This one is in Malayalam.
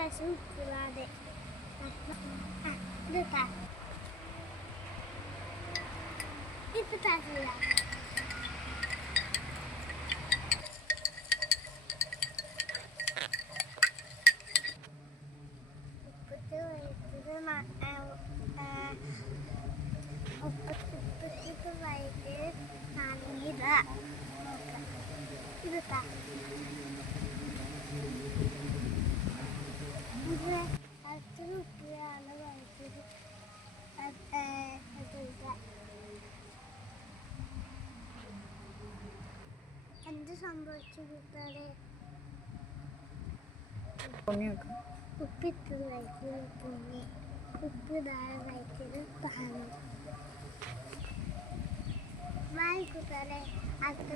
ലേശം ഉപ്പിടാതെ ഇത് തരില്ല. ഉപ്പിട്ട് വൈദ്യുതി ഉപ്പിട്ട് വൈദ്യുതി നനയില്ല. ഇത് അത്ര ഉപ്പിലാണ് വൈദ്യുതി എന്ത് സംഭവിച്ചു കൂട്ടാതെ ഉപ്പിട്ട് വൈദ്യുതി പൊങ്ങി ഉപ്പിടാതെ വൈദ്യുതി താങ്ങി. കൂട്ടാതെ അത്